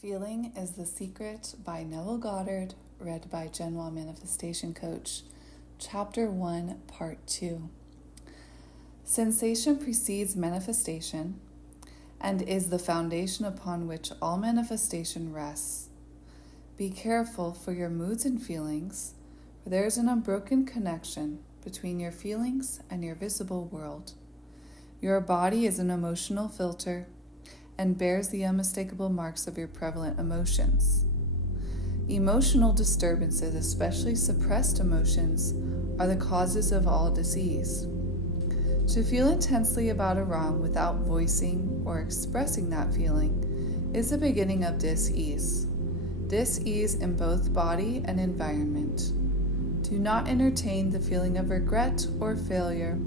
Feeling is the Secret by Neville Goddard, read by Genoa Manifestation Coach, Chapter 1, Part 2. Sensation precedes manifestation and is the foundation upon which all manifestation rests. Be careful for your moods and feelings, for there is an unbroken connection between your feelings and your visible world. Your body is an emotional filter and bears the unmistakable marks of your prevalent emotions. Emotional disturbances, especially suppressed emotions, are the causes of all disease. To feel intensely about a wrong without voicing or expressing that feeling is the beginning of dis-ease. Dis-ease in both body and environment. Do not entertain the feeling of regret or failure,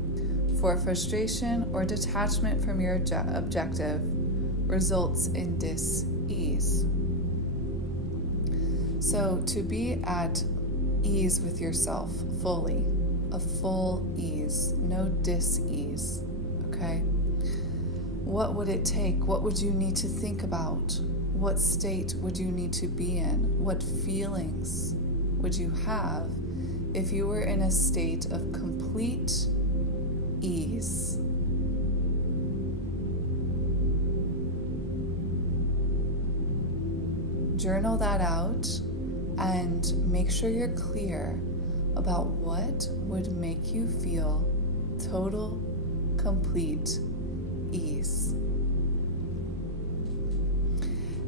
for frustration or detachment from your objective results in dis-ease. So to be at ease with yourself fully, a full ease, no dis-ease, okay? What would it take? What would you need to think about? What state would you need to be in? What feelings would you have if you were in a state of complete ease? Journal that out and make sure you're clear about what would make you feel total, complete ease.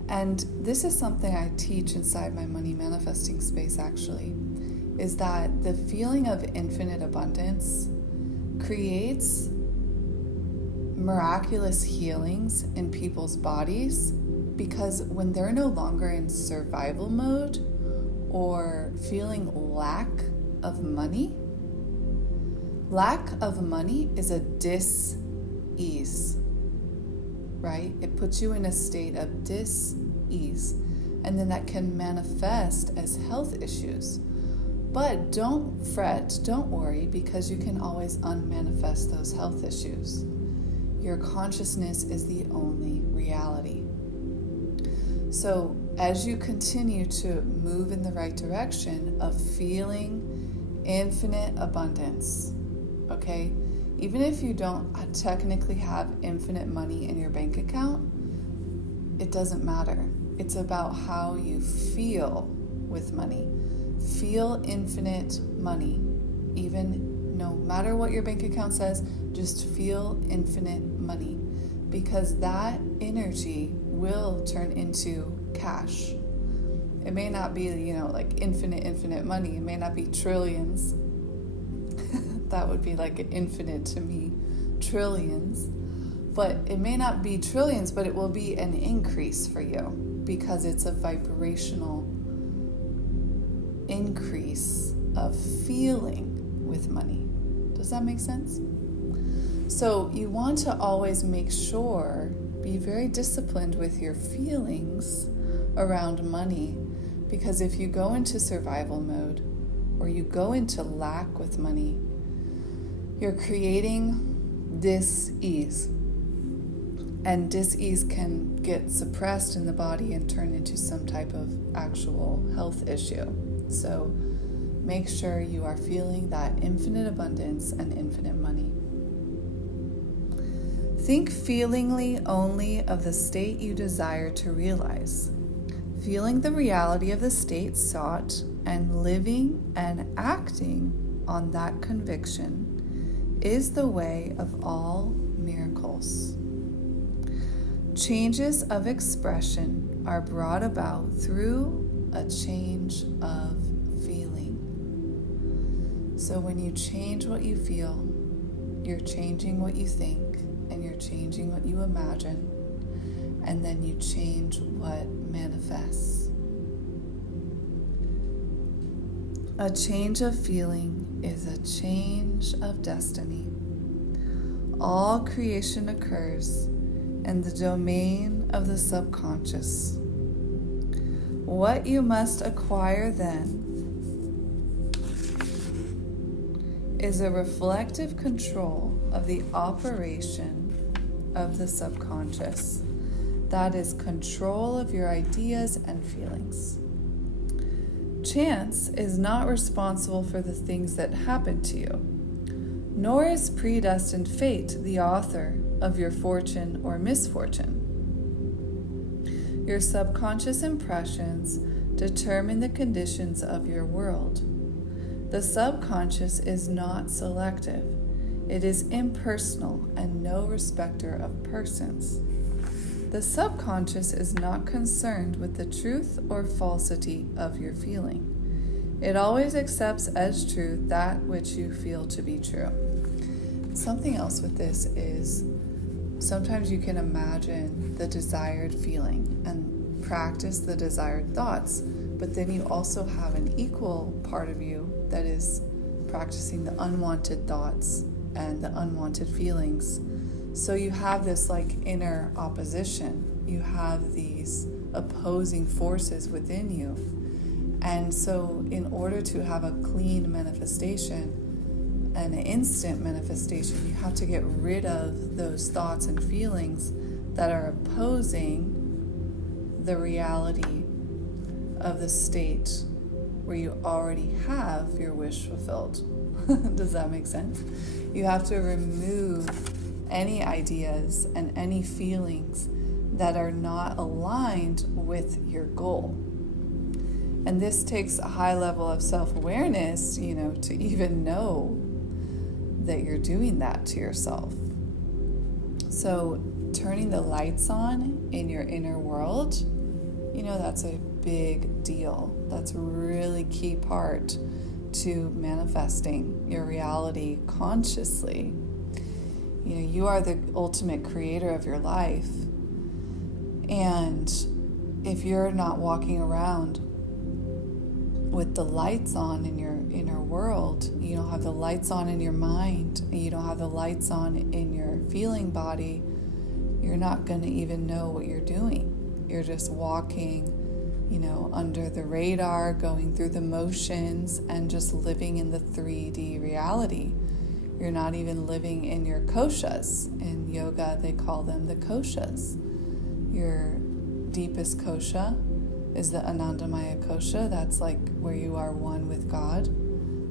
And this is something I teach inside my money manifesting space, actually, is that the feeling of infinite abundance creates miraculous healings in people's bodies, because when they're no longer in survival mode or feeling lack of money is a dis-ease, right? It puts you in a state of dis-ease, and then that can manifest as health issues. But don't fret, don't worry, because you can always unmanifest those health issues. Your consciousness is the only reality. So as you continue to move in the right direction of feeling infinite abundance, okay, even if you don't technically have infinite money in your bank account, it doesn't matter. It's about how you feel with money. Feel infinite money. Even no matter what your bank account says, just feel infinite money, because that energy will turn into cash. It may not be, like infinite money. It may not be trillions. That would be like infinite to me, trillions. But it may not be trillions, but it will be an increase for you, because it's a vibrational increase of feeling with money. Does that make sense? So you want to always make sure, be very disciplined with your feelings around money, because if you go into survival mode or you go into lack with money, you're creating dis-ease. And dis-ease can get suppressed in the body and turn into some type of actual health issue. So make sure you are feeling that infinite abundance and infinite money. Think feelingly only of the state you desire to realize. Feeling the reality of the state sought and living and acting on that conviction is the way of all miracles. Changes of expression are brought about through a change of feeling. So when you change what you feel, you're changing what you think, and you're changing what you imagine, and then you change what manifests. A change of feeling is a change of destiny. All creation occurs in the domain of the subconscious. What you must acquire then is a reflective control of the operation of the subconscious. That is control of your ideas and feelings. Chance is not responsible for the things that happen to you, nor is predestined fate the author of your fortune or misfortune. Your subconscious impressions determine the conditions of your world. The subconscious is not selective. It is impersonal and no respecter of persons. The subconscious is not concerned with the truth or falsity of your feeling. It always accepts as truth that which you feel to be true. Something else with this is sometimes you can imagine the desired feeling and practice the desired thoughts, but then you also have an equal part of you that is practicing the unwanted thoughts and the unwanted feelings. So you have this inner opposition. You have these opposing forces within you. And so in order to have a clean manifestation, an instant manifestation, you have to get rid of those thoughts and feelings that are opposing the reality of the state where you already have your wish fulfilled. Does that make sense? You have to remove any ideas and any feelings that are not aligned with your goal. And this takes a high level of self-awareness, to even know that you're doing that to yourself. So turning the lights on in your inner world, that's a big deal. That's a really key part to manifesting your reality consciously. You are the ultimate creator of your life. And if you're not walking around with the lights on in your inner world, you don't have the lights on in your mind, and you don't have the lights on in your feeling body, you're not going to even know what you're doing. You're just walking, under the radar, going through the motions, and just living in the 3D reality. You're not even living in your koshas. In yoga, they call them the koshas. Your deepest kosha is the Anandamaya kosha. That's where you are one with God.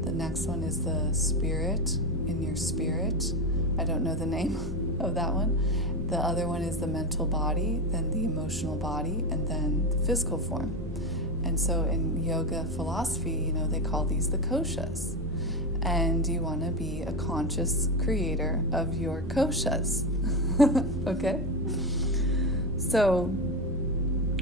The next one is the spirit, in your spirit. I don't know the name of that one. The other one is the mental body, then the emotional body, and then the physical form. And so in yoga philosophy, they call these the koshas. And you want to be a conscious creator of your koshas. Okay? So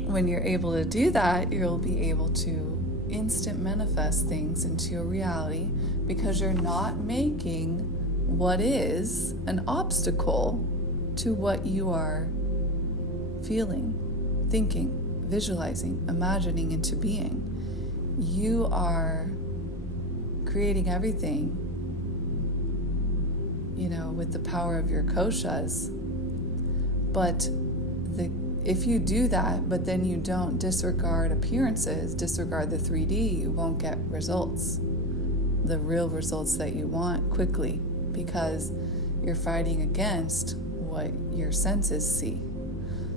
when you're able to do that, you'll be able to instant manifest things into your reality because you're not making what is an obstacle to what you are feeling, thinking, visualizing, imagining into being. You are creating everything, with the power of your koshas. But if you do that, but then you don't disregard appearances, disregard the 3D, you won't get results, the real results that you want quickly, because you're fighting against what your senses see.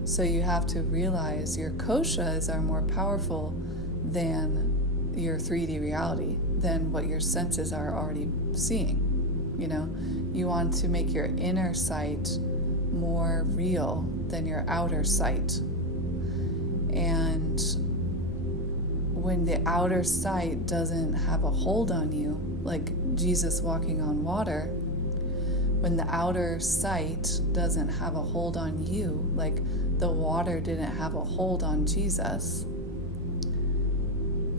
So you have to realize your koshas are more powerful than your 3D reality, than what your senses are already seeing. You want to make your inner sight more real than your outer sight. And when the outer sight doesn't have a hold on you, like Jesus walking on water, when the outer sight doesn't have a hold on you, like the water didn't have a hold on Jesus,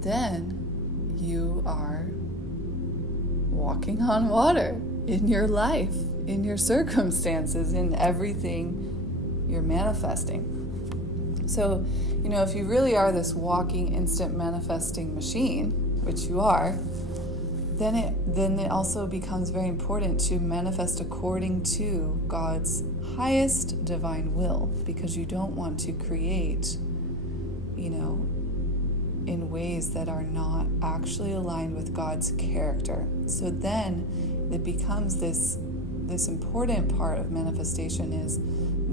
then you are walking on water in your life, in your circumstances, in everything you're manifesting. So, if you really are this walking instant manifesting machine, which you are, then it also becomes very important to manifest according to God's highest divine will, because you don't want to create, in ways that are not actually aligned with God's character. So then it becomes this important part of manifestation is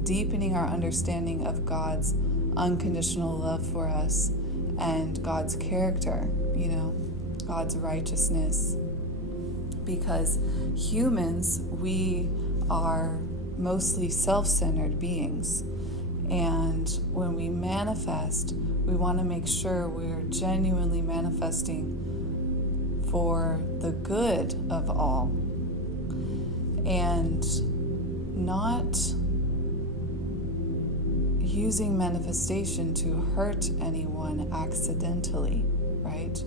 deepening our understanding of God's unconditional love for us and God's character, God's righteousness. Because humans, we are mostly self-centered beings. And when we manifest, we want to make sure we're genuinely manifesting for the good of all and not using manifestation to hurt anyone accidentally, right?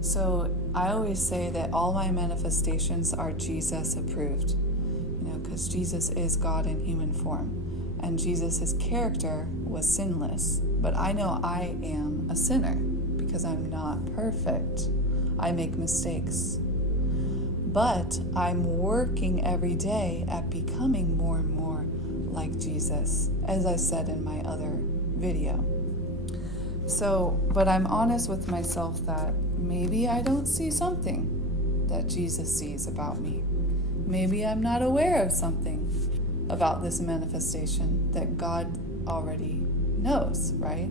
So I always say that all my manifestations are Jesus approved, because Jesus is God in human form. And Jesus' character was sinless. But I know I am a sinner because I'm not perfect. I make mistakes. But I'm working every day at becoming more and more like Jesus, as I said in my other video. But I'm honest with myself that maybe I don't see something that Jesus sees about me. Maybe I'm not aware of something about this manifestation that God already knows, right?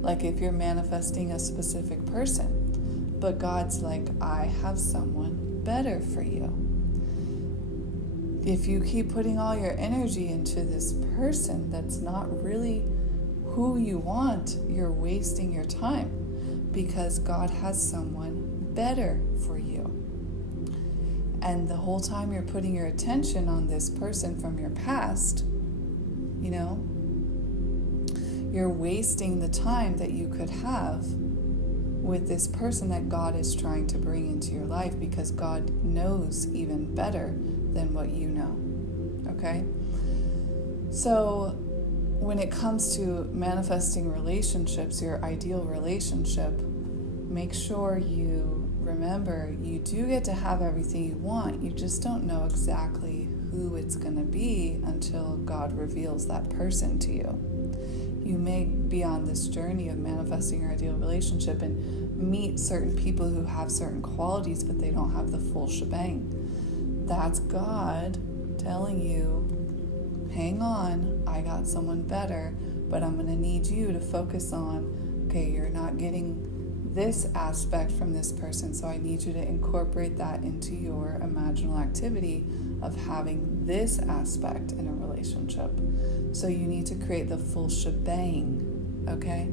Like if you're manifesting a specific person, but God's like, I have someone better for you. If you keep putting all your energy into this person that's not really who you want, you're wasting your time because God has someone better for you. And the whole time you're putting your attention on this person from your past, you're wasting the time that you could have with this person that God is trying to bring into your life, because God knows even better than what you know, okay? So when it comes to manifesting relationships, your ideal relationship, make sure you remember you do get to have everything you want. You just don't know exactly who it's going to be until God reveals that person to you. You may be on this journey of manifesting your ideal relationship and meet certain people who have certain qualities, but they don't have the full shebang. That's God telling you, hang on, I got someone better, but I'm going to need you to focus on, okay, you're not getting this aspect from this person, so I need you to incorporate that into your imaginal activity of having this aspect in a relationship. So you need to create the full shebang, okay,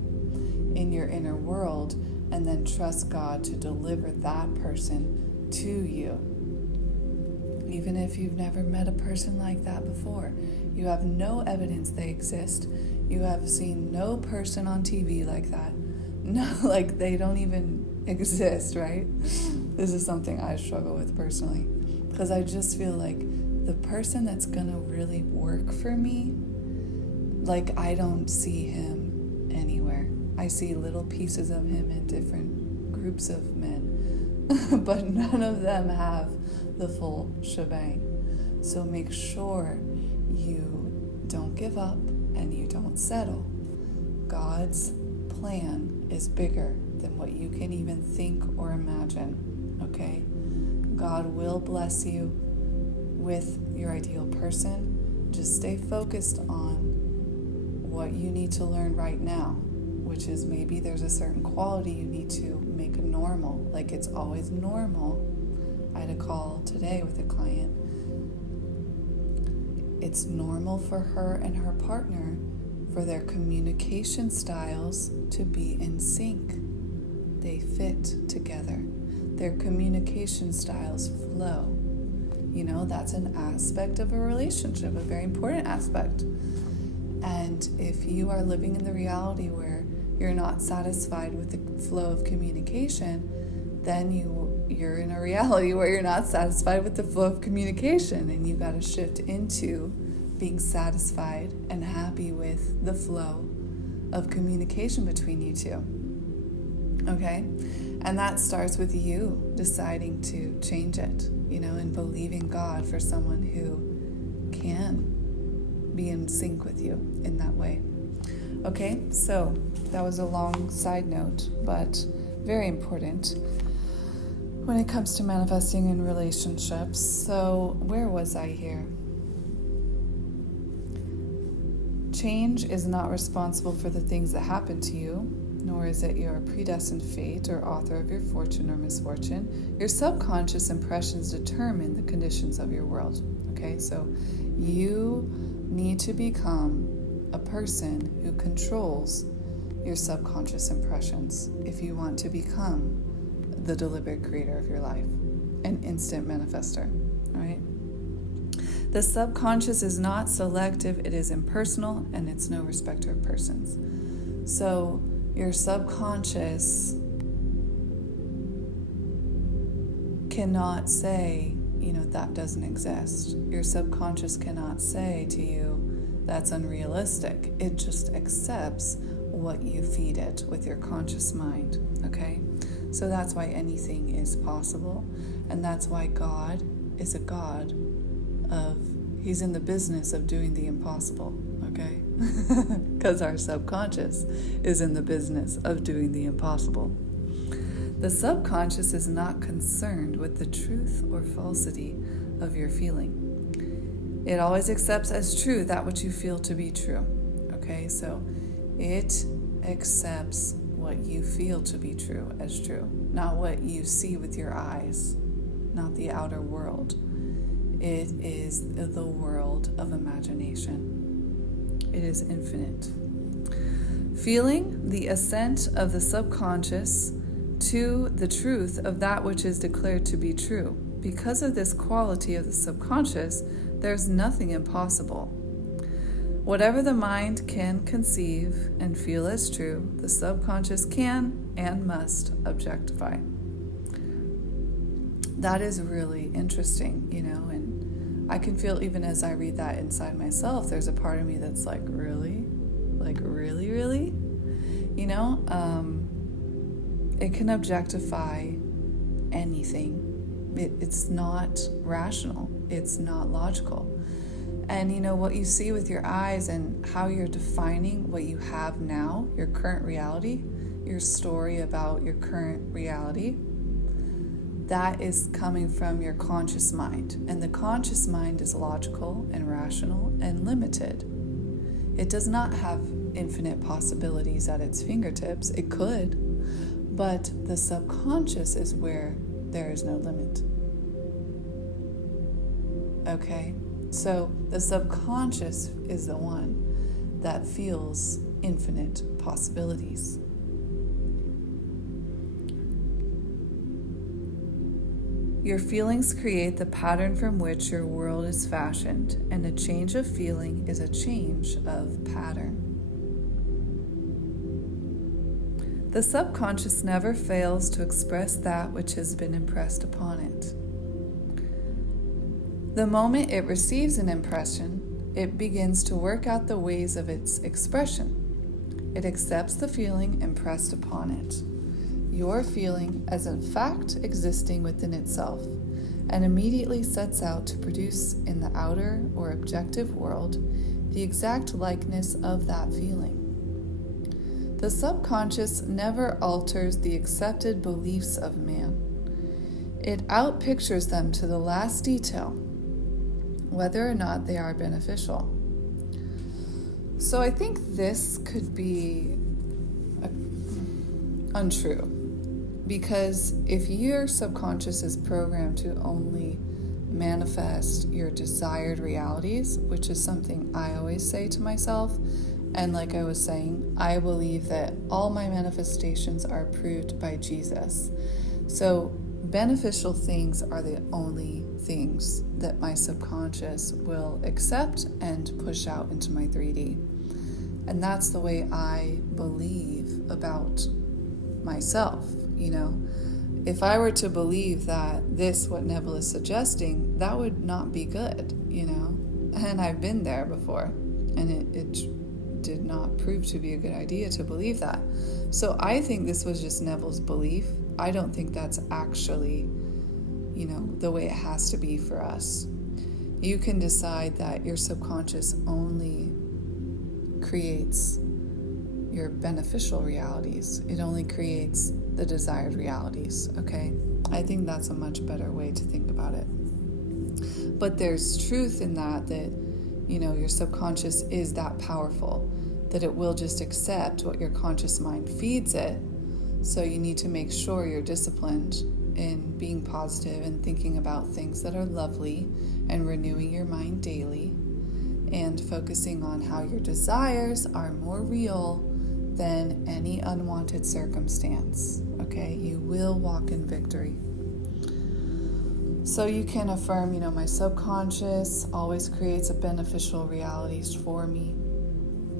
in your inner world, and then trust God to deliver that person to you. Even if you've never met a person like that before, you have no evidence they exist. You have seen no person on TV like that. No, like they don't even exist, right? This is something I struggle with personally, because I just feel like the person that's gonna really work for me, like I don't see him anywhere. I see little pieces of him in different groups of men, but none of them have the full shebang. So make sure you don't give up and you don't settle. God's plan is bigger than what you can even think or imagine, okay? God will bless you with your ideal person. Just stay focused on what you need to learn right now, which is maybe there's a certain quality you need to make normal, like it's always normal. I had a call today with a client. It's normal for her and her partner for their communication styles to be in sync. They fit together. Their communication styles flow. That's an aspect of a relationship, a very important aspect. And if you are living in the reality where you're not satisfied with the flow of communication, then you're in a reality where you're not satisfied with the flow of communication, and you got to shift into being satisfied and happy with the flow of communication between you two. Okay? And that starts with you deciding to change it, and believing God for someone who can be in sync with you in that way. Okay? So that was a long side note, but very important when it comes to manifesting in relationships. So where was I here? change is not responsible for the things that happen to you, nor is it your predestined fate or author of your fortune or misfortune. Your subconscious impressions determine the conditions of your world. Okay, so you need to become a person who controls your subconscious impressions if you want to become the deliberate creator of your life, an instant manifester, right? The subconscious is not selective, it is impersonal, and it's no respecter of persons. So your subconscious cannot say, that doesn't exist. Your subconscious cannot say to you, that's unrealistic. It just accepts what you feed it with your conscious mind, okay? So that's why anything is possible, and that's why God is a God He's in the business of doing the impossible, okay? Because our subconscious is in the business of doing the impossible. The subconscious is not concerned with the truth or falsity of your feeling. It always accepts as true that which you feel to be true, okay? So it accepts what you feel to be true as true, not what you see with your eyes, not the outer world. It is the world of imagination. It is infinite. Feeling the ascent of the subconscious to the truth of that which is declared to be true. Because of this quality of the subconscious, there's nothing impossible. Whatever the mind can conceive and feel as true, the subconscious can and must objectify. That is really interesting, and I can feel, even as I read that inside myself, there's a part of me that's like, really? Like, really? It can objectify anything. It's not rational. It's not logical. And what you see with your eyes and how you're defining what you have now, your current reality, your story about your current reality, that is coming from your conscious mind. And the conscious mind is logical and rational and limited. It does not have infinite possibilities at its fingertips. It could, but the subconscious is where there is no limit. Okay? So the subconscious is the one that feels infinite possibilities. Your feelings create the pattern from which your world is fashioned, and a change of feeling is a change of pattern. The subconscious never fails to express that which has been impressed upon it. The moment it receives an impression, it begins to work out the ways of its expression. It accepts the feeling impressed upon it, your feeling as a fact existing within itself, and immediately sets out to produce in the outer or objective world the exact likeness of that feeling. The subconscious never alters the accepted beliefs of man. It outpictures them to the last detail, whether or not they are beneficial. So I think this could be untrue, because if your subconscious is programmed to only manifest your desired realities, which is something I always say to myself, and like I was saying, I believe that all my manifestations are approved by Jesus. So beneficial things are the only things that my subconscious will accept and push out into my 3D. And that's the way I believe about myself. If I were to believe that what Neville is suggesting, that would not be good, And I've been there before, and it did not prove to be a good idea to believe that. So I think this was just Neville's belief. I don't think that's actually, the way it has to be for us. You can decide that your subconscious only creates your beneficial realities. It only creates the desired realities, okay? I think that's a much better way to think about it. But there's truth in that your subconscious is that powerful that it will just accept what your conscious mind feeds it. So you need to make sure you're disciplined in being positive and thinking about things that are lovely and renewing your mind daily and focusing on how your desires are more real than any unwanted circumstance. Okay, you will walk in victory. So you can affirm, my subconscious always creates a beneficial reality for me.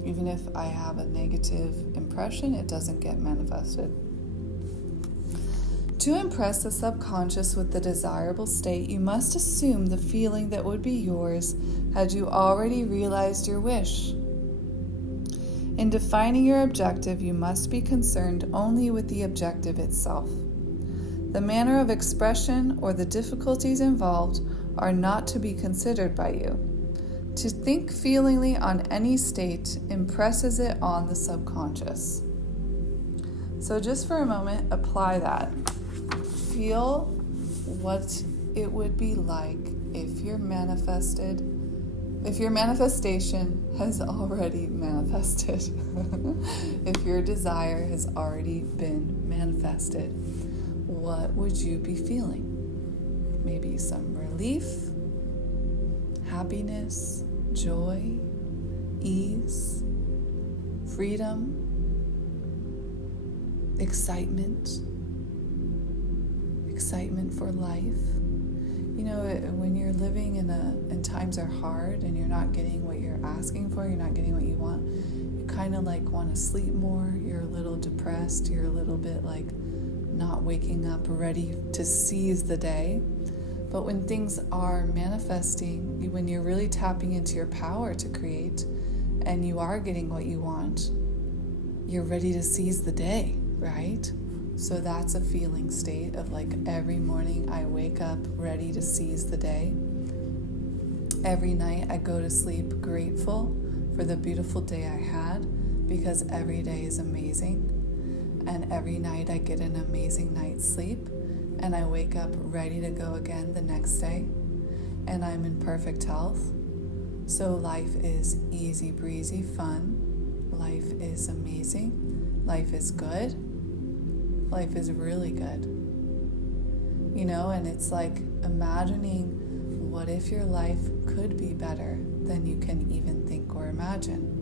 Even if I have a negative impression, it doesn't get manifested. To impress the subconscious with the desirable state, you must assume the feeling that would be yours had you already realized your wish. In defining your objective, you must be concerned only with the objective itself. The manner of expression or the difficulties involved are not to be considered by you. To think feelingly on any state impresses it on the subconscious. So just for a moment, apply that. Feel what it would be like if your manifestation has already manifested. If your desire has already been manifested, what would you be feeling? Maybe some relief, happiness, joy, ease, freedom, excitement for life. When you're living and times are hard and you're not getting what you're asking for, you're not getting what you want, you kind of want to sleep more, you're a little depressed, you're a little bit not waking up ready to seize the day. But when things are manifesting, when you're really tapping into your power to create and you are getting what you want, you're ready to seize the day, right? So that's a feeling state of every morning I wake up ready to seize the day. Every night I go to sleep grateful for the beautiful day I had, because every day is amazing. And every night I get an amazing night's sleep and I wake up ready to go again the next day. And I'm in perfect health. So life is easy breezy fun. Life is amazing. Life is good. Life is really good. And it's imagining, what if your life could be better than you can even think or imagine?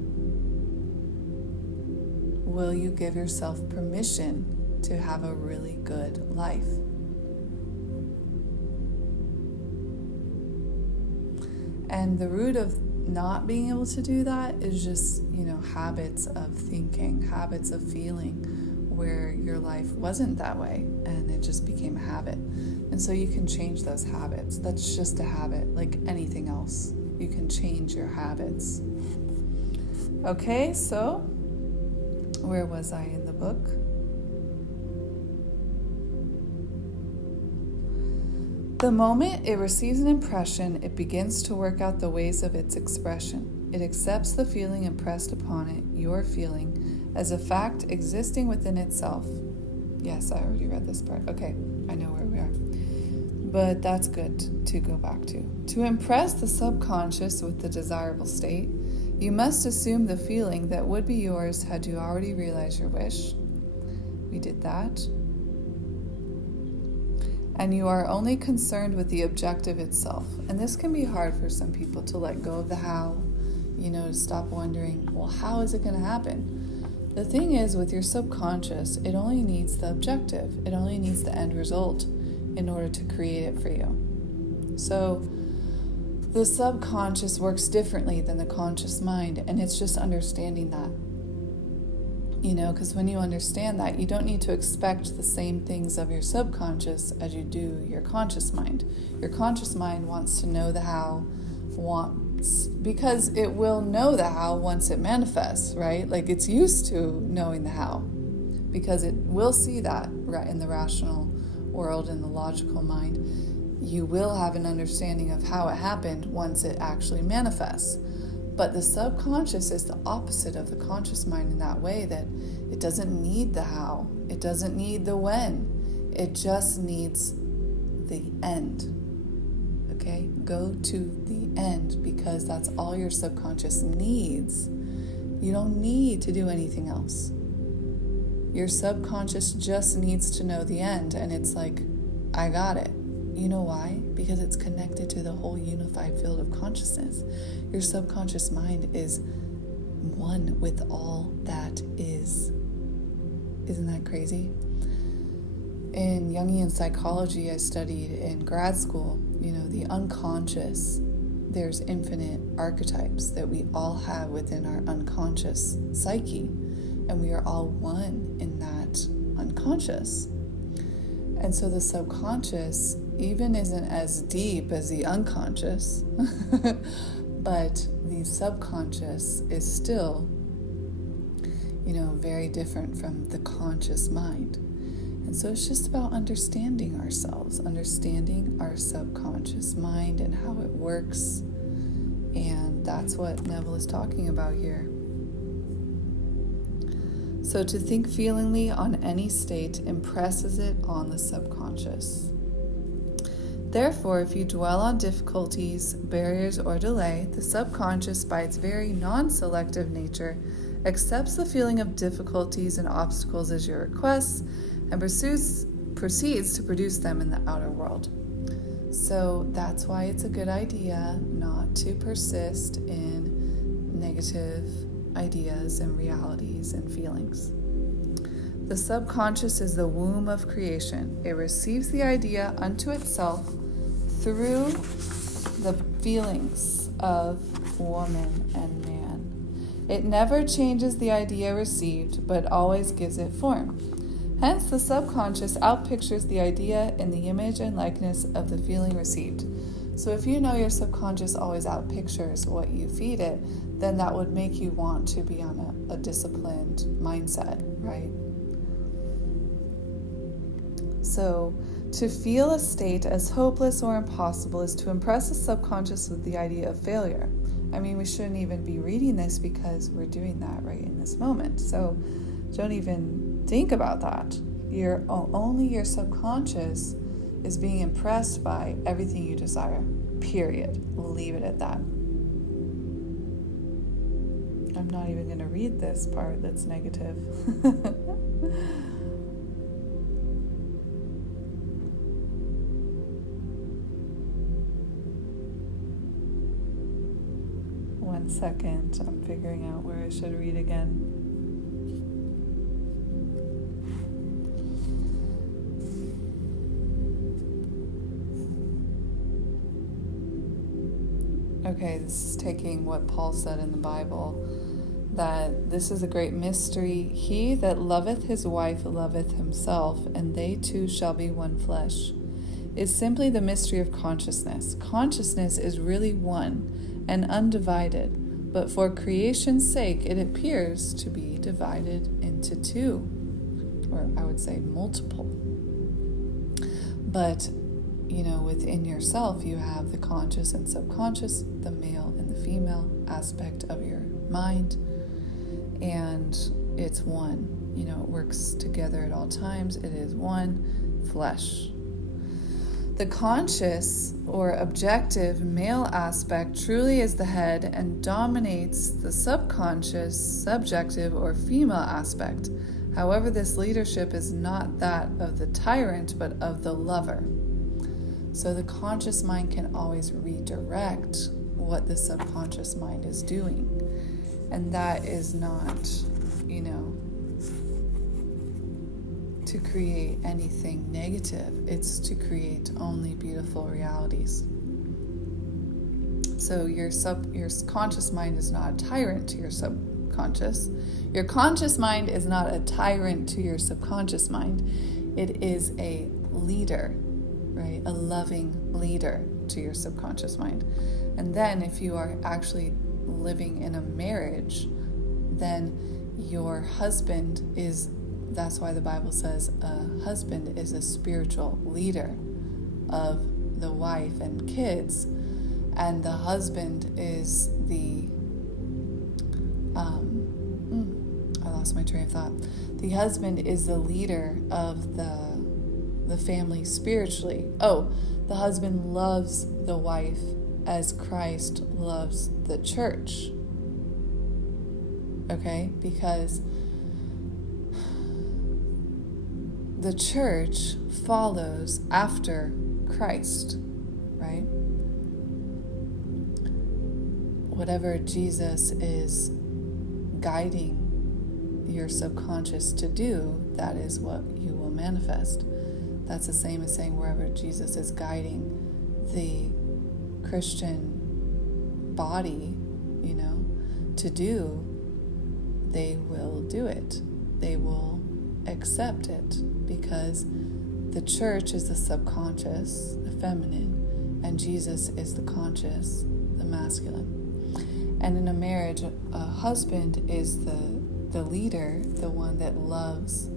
Will you give yourself permission to have a really good life? And the root of not being able to do that is just, habits of thinking, habits of feeling, where your life wasn't that way and it just became a habit. And so you can change those habits. That's just a habit, like anything else. You can change your habits. Okay, so where was I in the book? The moment it receives an impression, it begins to work out the ways of its expression. It accepts the feeling impressed upon it, your feeling, as a fact existing within itself. Yes, I already read this part. Okay, I know where we are. But that's good to go back to. To impress the subconscious with the desirable state, you must assume the feeling that would be yours had you already realized your wish. We did that. And you are only concerned with the objective itself. And this can be hard for some people to let go of the how, to stop wondering, well, how is it going to happen? The thing is, with your subconscious, it only needs the objective. It only needs the end result in order to create it for you. So the subconscious works differently than the conscious mind, and it's just understanding that. Because when you understand that, you don't need to expect the same things of your subconscious as you do your conscious mind. Your conscious mind wants to know the how, because it will know the how once it manifests, right? It's used to knowing the how, because it will see that right in the rational world, in the logical mind. You will have an understanding of how it happened once it actually manifests. But the subconscious is the opposite of the conscious mind in that way, that it doesn't need the how, it doesn't need the when, it just needs the end. okay? Go to the end, because that's all your subconscious needs. You don't need to do anything else. Your subconscious just needs to know the end, and it's like, I got it. You know why? Because it's connected to the whole unified field of consciousness. Your subconscious mind is one with all that is. Isn't that crazy? In Jungian psychology, I studied in grad school, the unconscious. There's infinite archetypes that we all have within our unconscious psyche, and we are all one in that unconscious. And so the subconscious even isn't as deep as the unconscious, but the subconscious is still, very different from the conscious mind. And so it's just about understanding ourselves, understanding our subconscious mind and how it works. And that's what Neville is talking about here. So to think feelingly on any state impresses it on the subconscious. Therefore, if you dwell on difficulties, barriers, or delay, the subconscious, by its very non-selective nature, accepts the feeling of difficulties and obstacles as your requests and proceeds to produce them in the outer world. So that's why it's a good idea not to persist in negative ideas and realities and feelings. The subconscious is the womb of creation. It receives the idea unto itself through the feelings of woman and man. It never changes the idea received, but always gives it form. Hence, the subconscious outpictures the idea in the image and likeness of the feeling received. So if you know your subconscious always outpictures what you feed it, then that would make you want to be on a disciplined mindset, right? So to feel a state as hopeless or impossible is to impress the subconscious with the idea of failure. I mean, we shouldn't even be reading this because we're doing that right in this moment. So don't even think about that. Only your subconscious is being impressed by everything you desire, period. Leave it at that. I'm not even going to read this part that's negative. One second, I'm figuring out where I should read again. Okay, this is taking what Paul said in the Bible, that this is a great mystery. He that loveth his wife loveth himself, and they two shall be one flesh. It's simply the mystery of consciousness. Consciousness is really one and undivided, but for creation's sake it appears to be divided into two, or I would say multiple. But within yourself, you have the conscious and subconscious, the male and the female aspect of your mind, and it's one. It works together at all times. It is one flesh. The conscious or objective male aspect truly is the head and dominates the subconscious, subjective, or female aspect. However, this leadership is not that of the tyrant, but of the lover. So the conscious mind can always redirect what the subconscious mind is doing. And that is not, to create anything negative. It's to create only beautiful realities. So your conscious mind is not a tyrant to your subconscious. Your conscious mind is not a tyrant to your subconscious mind. It is a leader. Right? A loving leader to your subconscious mind. And then if you are actually living in a marriage, then your husband that's why the Bible says a husband is a spiritual leader of the wife and kids, and the husband is I lost my train of thought. The husband is the leader of the the family spiritually. Oh, the husband loves the wife as Christ loves the church. Okay? Because the church follows after Christ, right? Whatever Jesus is guiding your subconscious to do, that is what you will manifest. That's the same as saying wherever Jesus is guiding the Christian body, to do, they will do it. They will accept it, because the church is the subconscious, the feminine, and Jesus is the conscious, the masculine. And in a marriage, a husband is the leader, the one that loves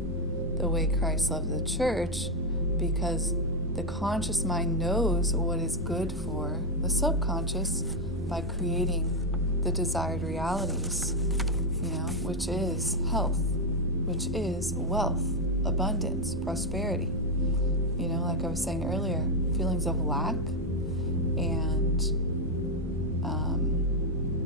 the way Christ loved the church, because the conscious mind knows what is good for the subconscious by creating the desired realities, which is health, which is wealth, abundance, prosperity. Like I was saying earlier, feelings of lack and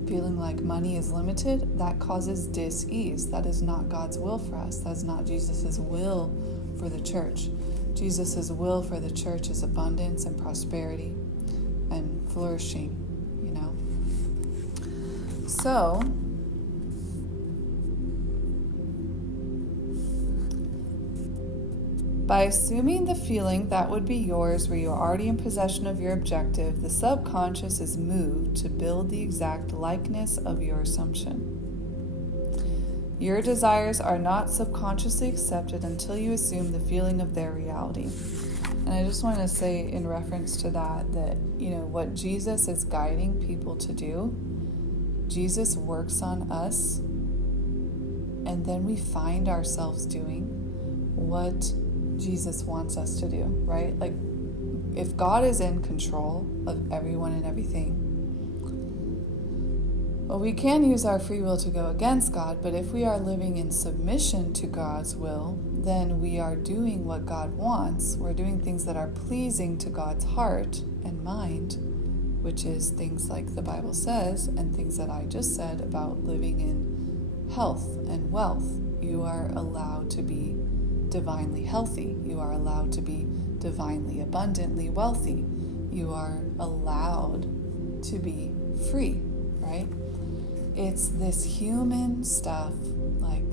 feeling like money is limited, that causes dis-ease. That is not God's will for us. That is not Jesus' will for the church. Jesus' will for the church is abundance and prosperity and flourishing, So, by assuming the feeling that would be yours where you're already in possession of your objective, the subconscious is moved to build the exact likeness of your assumption. Your desires are not subconsciously accepted until you assume the feeling of their reality. And I just want to say in reference to that, what Jesus is guiding people to do, Jesus works on us, and then we find ourselves doing what Jesus wants us to do, right? Like, if God is in control of everyone and everything, well, we can use our free will to go against God, but if we are living in submission to God's will, then we are doing what God wants. We're doing things that are pleasing to God's heart and mind, which is things like the Bible says, and things that I just said about living in health and wealth. You are allowed to be divinely healthy. You are allowed to be divinely abundantly wealthy. You are allowed to be free, right? It's this human stuff, like,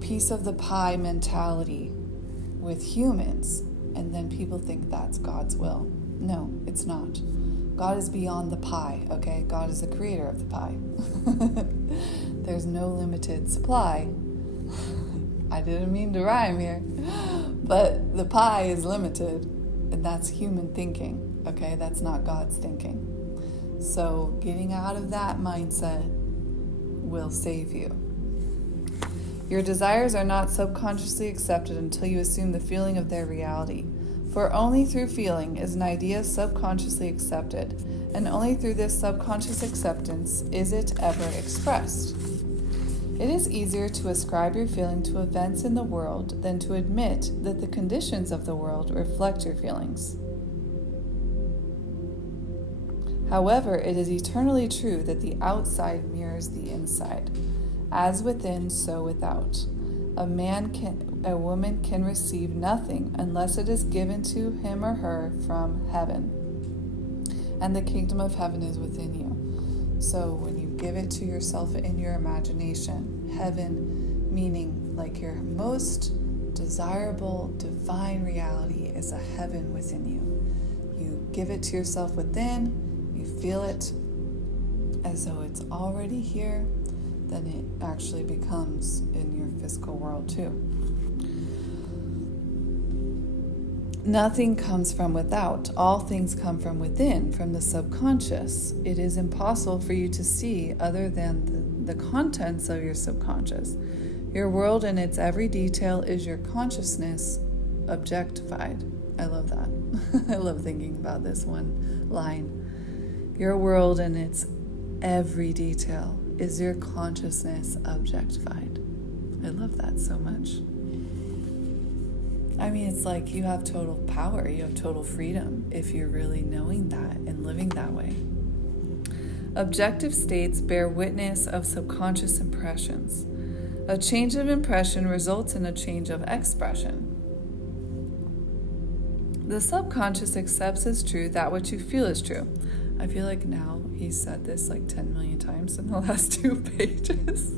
piece of the pie mentality with humans, and then people think that's God's will. No, it's not. God is beyond the pie, okay? God is the creator of the pie. There's no limited supply. I didn't mean to rhyme here, but the pie is limited, and that's human thinking, okay? That's not God's thinking. So getting out of that mindset will save you. Your desires are not subconsciously accepted until you assume the feeling of their reality. For only through feeling is an idea subconsciously accepted, and only through this subconscious acceptance is it ever expressed. It is easier to ascribe your feeling to events in the world than to admit that the conditions of the world reflect your feelings. However, it is eternally true that the outside mirrors the inside. As within, so without. A woman can receive nothing unless it is given to him or her from heaven. And the kingdom of heaven is within you. So when you give it to yourself in your imagination, heaven meaning like your most desirable divine reality is a heaven within you. You give it to yourself within, you feel it as though it's already here, then it actually becomes in your physical world too. Nothing comes from without. All things come from within, from the subconscious. It is impossible for you to see other than the contents of your subconscious. Your world in its every detail is your consciousness objectified. I love that. I love thinking about this one line. Your world in its every detail is your consciousness objectified. I love that so much. I mean, it's like you have total power, you have total freedom if you're really knowing that and living that way. Objective states bear witness of subconscious impressions. A change of impression results in a change of expression. The subconscious accepts as true that which you feel is true. I feel like now he's said this like 10 million times in the last 2 pages.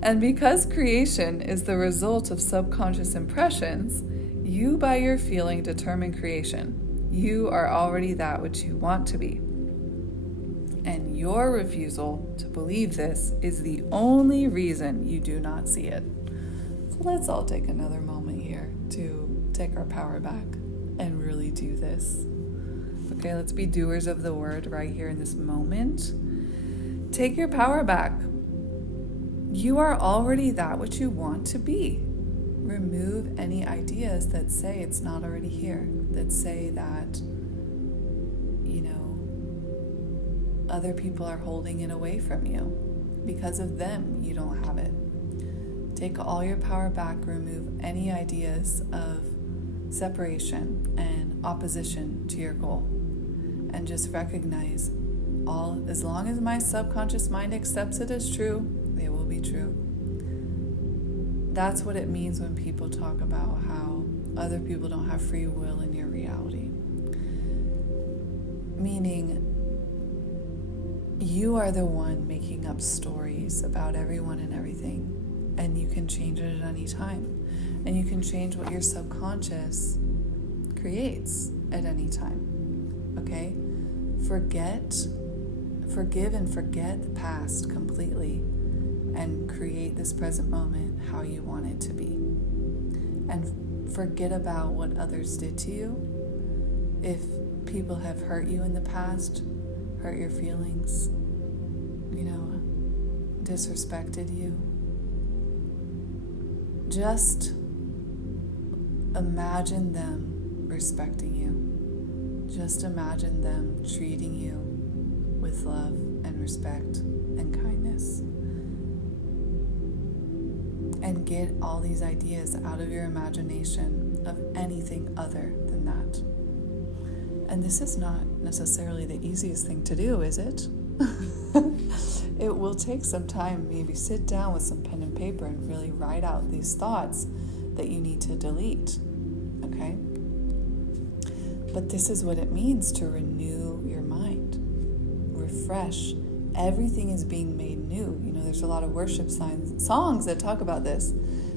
And because creation is the result of subconscious impressions, you by your feeling determine creation. You are already that which you want to be. And your refusal to believe this is the only reason you do not see it. So let's all take another moment here to take our power back and really do this. Okay, let's be doers of the word right here in this moment. Take your power back. You are already that which you want to be. Remove any ideas that say it's not already here, that say that, other people are holding it away from you. Because of them, you don't have it. Take all your power back, remove any ideas of separation and opposition to your goal. And just recognize as long as my subconscious mind accepts it as true, they will be true. That's what it means when people talk about how other people don't have free will in your reality. Meaning, you are the one making up stories about everyone and everything, and you can change it at any time. And you can change what your subconscious creates at any time. Okay? Forgive and forget the past completely, and create this present moment how you want it to be. And forget about what others did to you. If people have hurt you in the past, hurt your feelings, disrespected you, just imagine them respecting you. Just imagine them treating you with love and respect and kindness. And get all these ideas out of your imagination of anything other than that. And this is not necessarily the easiest thing to do, is it? It will take some time. Maybe sit down with some pen and paper and really write out these thoughts that you need to delete. Okay? But this is what it means to renew your mind. Refresh. Everything is being made new. There's a lot of worship songs that talk about this,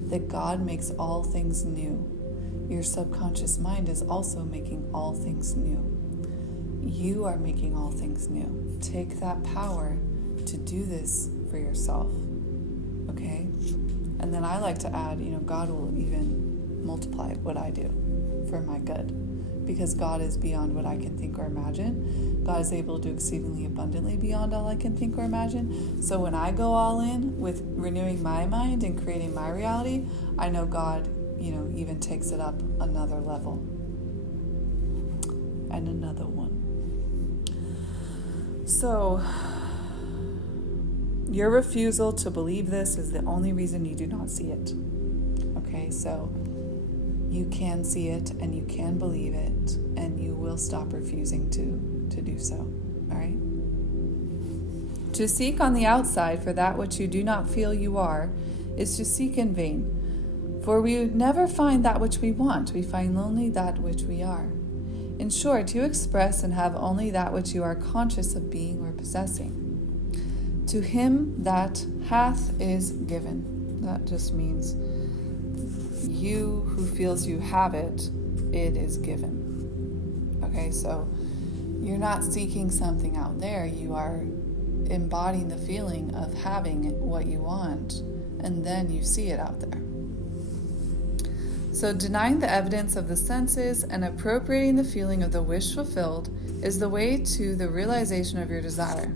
that God makes all things new. Your subconscious mind is also making all things new. You are making all things new. Take that power to do this for yourself. Okay? And then I like to add, God will even multiply what I do for my good. Because God is beyond what I can think or imagine. God is able to do exceedingly abundantly beyond all I can think or imagine. So when I go all in with renewing my mind and creating my reality, I know God, even takes it up another level. And another one. So, your refusal to believe this is the only reason you do not see it. Okay, so you can see it and you can believe it, and you will stop refusing to do so. All right? To seek on the outside for that which you do not feel you are is to seek in vain. For we would never find that which we want. We find only that which we are. In short, you express and have only that which you are conscious of being or possessing. To him that hath is given. That just means you who feels you have it, it is given. Okay, so you're not seeking something out there. You are embodying the feeling of having what you want, and then you see it out there. So denying the evidence of the senses and appropriating the feeling of the wish fulfilled is the way to the realization of your desire.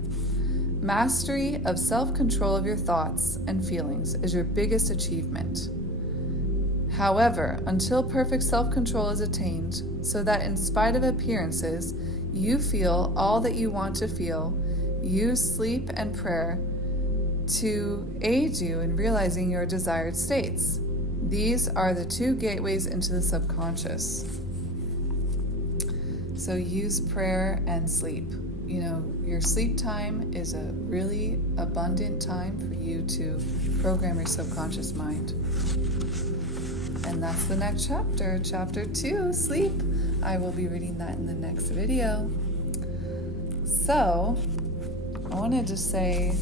Mastery of self-control of your thoughts and feelings is your biggest achievement. However, until perfect self-control is attained, so that in spite of appearances, you feel all that you want to feel, use sleep and prayer to aid you in realizing your desired states. These are the two gateways into the subconscious. So use prayer and sleep. Your sleep time is a really abundant time for you to program your subconscious mind. And that's the next chapter, chapter 2, sleep. I will be reading that in the next video. So, I wanted to say,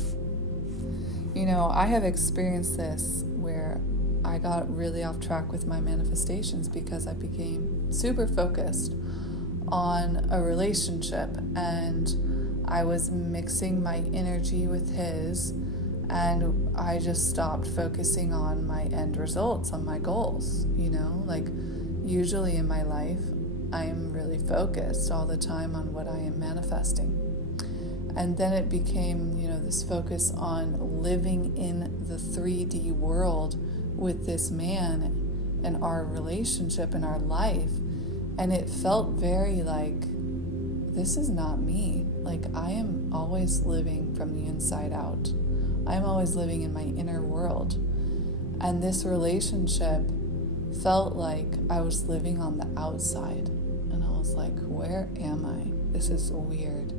I have experienced this where I got really off track with my manifestations because I became super focused on a relationship, and I was mixing my energy with his, and I just stopped focusing on my end results, on my goals. Usually in my life I'm really focused all the time on what I am manifesting, and then it became this focus on living in the 3D world with this man and our relationship and our life. And it felt very like, this is not me. I am always living from the inside out. I'm always living in my inner world. And this relationship felt like I was living on the outside. And I was like, where am I? This is weird.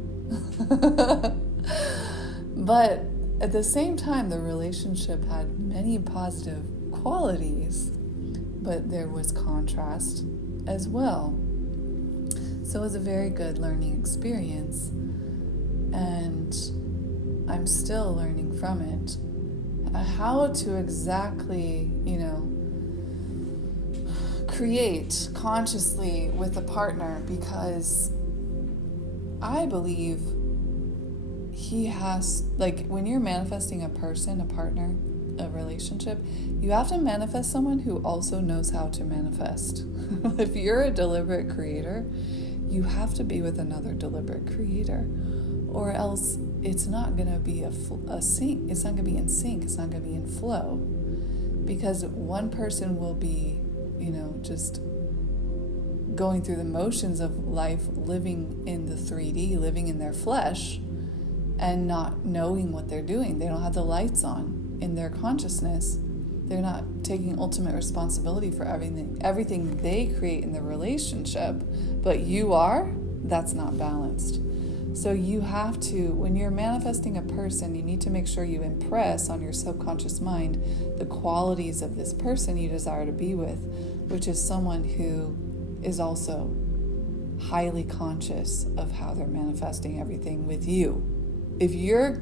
But at the same time, the relationship had many positive qualities, but there was contrast as well. So it was a very good learning experience, and I'm still learning from it. How to exactly, create consciously with a partner, because I believe he has, when you're manifesting a person, a partner, a relationship, you have to manifest someone who also knows how to manifest. If you're a deliberate creator, you have to be with another deliberate creator, or else it's not going to be a sync. It's not going to be in sync. It's not going to be in flow, because one person will be, just going through the motions of life, living in the 3D, living in their flesh, and not knowing what they're doing. They don't have the lights on in their consciousness. They're not taking ultimate responsibility for everything they create in the relationship, but you are. That's not balanced. So you have to, when you're manifesting a person, you need to make sure you impress on your subconscious mind the qualities of this person you desire to be with, which is someone who is also highly conscious of how they're manifesting everything with you. If you're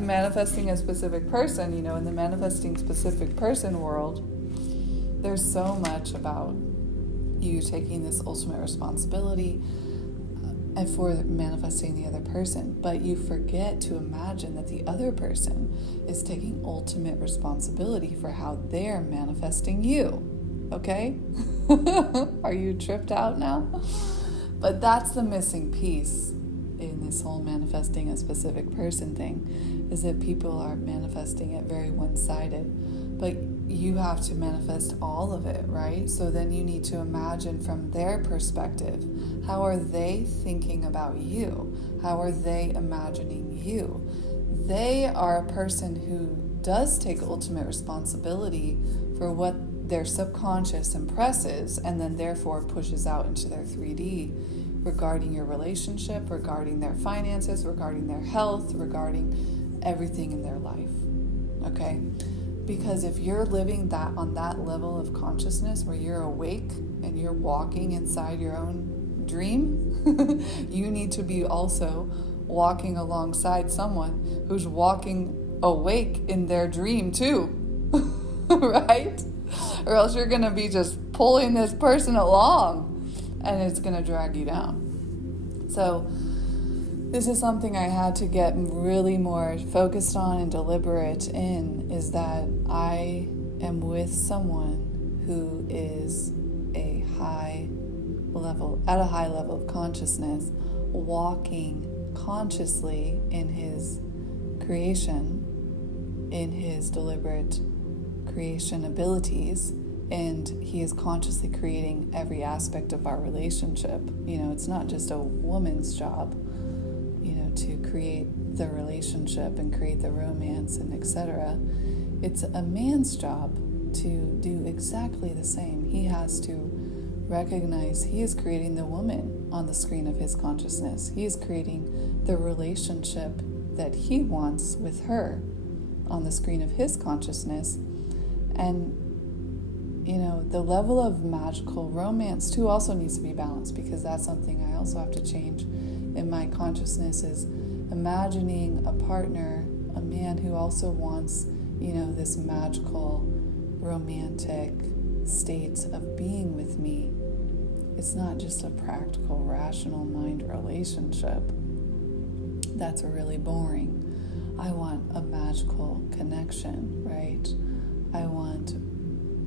manifesting a specific person, in the manifesting specific person world, there's so much about you taking this ultimate responsibility and for manifesting the other person, but you forget to imagine that the other person is taking ultimate responsibility for how they're manifesting you. Okay? Are you tripped out now? But that's the missing piece in this whole manifesting a specific person thing, is that people are manifesting it very one-sided, but you have to manifest all of it, right? So then you need to imagine from their perspective, how are they thinking about you? How are they imagining you? They are a person who does take ultimate responsibility for what their subconscious impresses, and then therefore pushes out into their 3D regarding your relationship, regarding their finances, regarding their health, regarding everything in their life. Okay? Because if you're living that on that level of consciousness where you're awake and you're walking inside your own dream, you need to be also walking alongside someone who's walking awake in their dream too. Right? Or else you're going to be just pulling this person along, and it's going to drag you down. So this is something I had to get really more focused on and deliberate in, is that I am with someone who is at a high level of consciousness, walking consciously in his creation, in his deliberate creation abilities, and he is consciously creating every aspect of our relationship. It's not just a woman's job, to create the relationship and create the romance and etc. It's a man's job to do exactly the same. He has to recognize he is creating the woman on the screen of his consciousness. He is creating the relationship that he wants with her on the screen of his consciousness. And the level of magical romance too also needs to be balanced, because that's something I also have to change in my consciousness, is imagining a partner, a man who also wants, this magical romantic state of being with me. It's not just a practical, rational mind relationship. That's really boring. I want a magical connection, right? I want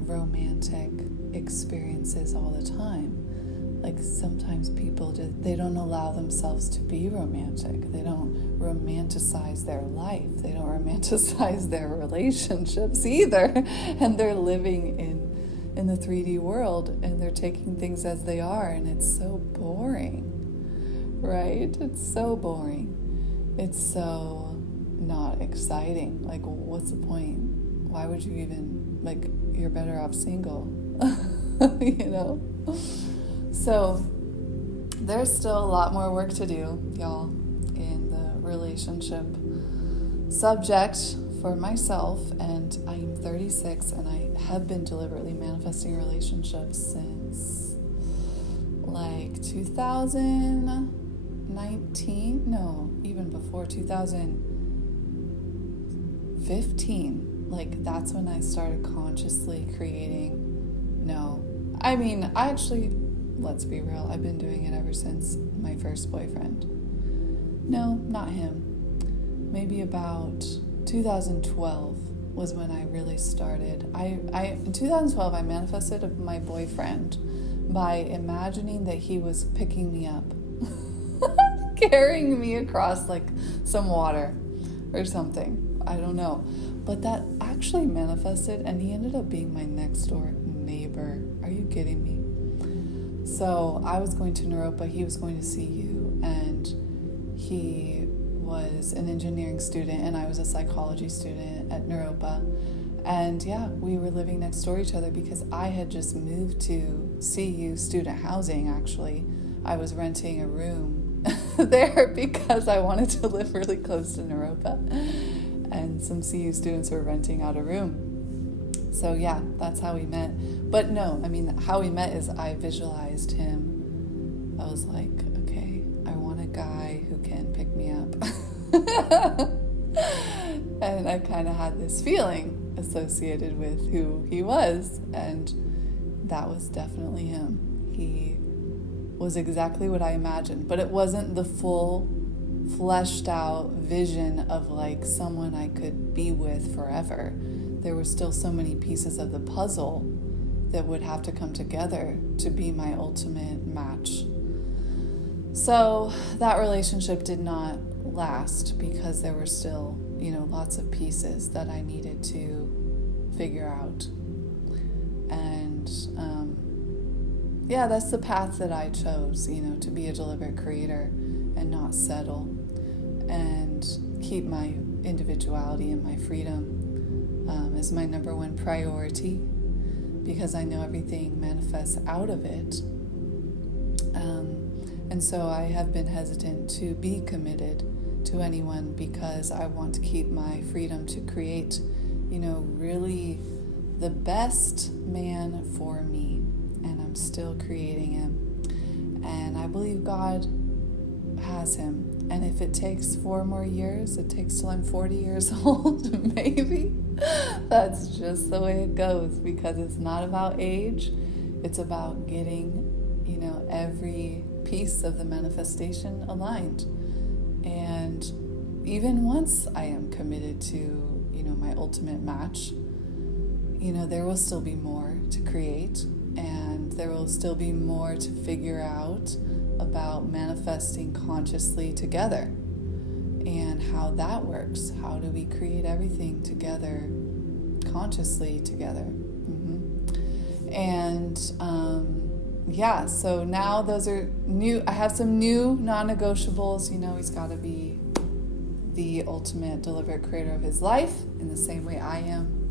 romantic experiences all the time. Like sometimes people they don't allow themselves to be romantic. They don't romanticize their life. They don't romanticize their relationships either. And they're living in the 3D world, and they're taking things as they are, and it's so boring, right? It's so boring. It's so not exciting. Like, what's the point? Why would you even, you're better off single, So there's still a lot more work to do, y'all, in the relationship subject for myself. And I'm 36, and I have been deliberately manifesting relationships since 2019. No, even before 2015. That's when I started consciously creating. Let's be real, I've been doing it ever since my first boyfriend. No, not him. Maybe about 2012 was when I really started. In 2012, I manifested my boyfriend by imagining that he was picking me up, carrying me across some water or something. I don't know. But that actually manifested, and he ended up being my next door neighbor. Are you kidding me? So I was going to Naropa, he was going to CU, and he was an engineering student, and I was a psychology student at Naropa. And yeah, we were living next door to each other because I had just moved to CU student housing, actually. I was renting a room there because I wanted to live really close to Naropa. And some CU students were renting out a room. So yeah, that's how we met. But no, how we met is I visualized him. I was like, okay, I want a guy who can pick me up. And I kind of had this feeling associated with who he was, and that was definitely him. He was exactly what I imagined, but it wasn't the full fleshed out vision of someone I could be with forever. There were still so many pieces of the puzzle that would have to come together to be my ultimate match. So that relationship did not last because there were still, lots of pieces that I needed to figure out. And that's the path that I chose, to be a deliberate creator and not settle and keep my individuality and my freedom as my number one priority, because I know everything manifests out of it. And so I have been hesitant to be committed to anyone because I want to keep my freedom to create, really the best man for me. And I'm still creating him. And I believe God has him. And if it takes 4 more years, it takes till I'm 40 years old, maybe. That's just the way it goes, because it's not about age. It's about getting, every piece of the manifestation aligned. And even once I am committed to, my ultimate match, there will still be more to create, and there will still be more to figure out about manifesting consciously together and how that works. How do we create everything together, consciously together? And so now those are new. I have some new non-negotiables. He's got to be the ultimate deliberate creator of his life in the same way I am.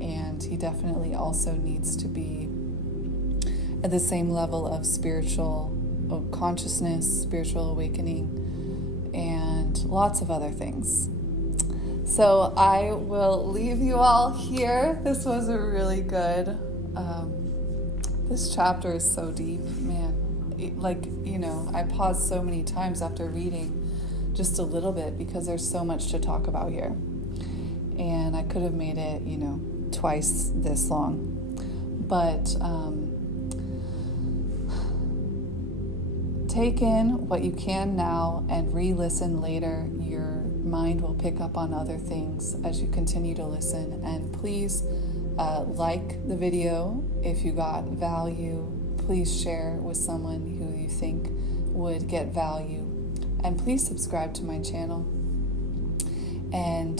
And he definitely also needs to be at the same level of spiritual consciousness, spiritual awakening, and lots of other things. So I will leave you all here. This was a really good, this chapter is so deep, man. I paused so many times after reading just a little bit because there's so much to talk about here. And I could have made it, twice this long. But take in what you can now and re-listen later. Your mind will pick up on other things as you continue to listen. And please like the video if you got value. Please share with someone who you think would get value. And please subscribe to my channel. And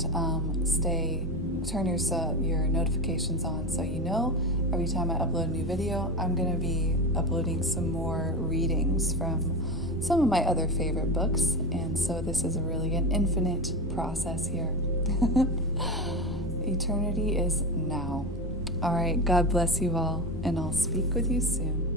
turn your notifications on so you know every time I upload a new video. I'm going to be uploading some more readings from some of my other favorite books. And so this is really an infinite process here. Eternity is now. All right, God bless you all, and I'll speak with you soon.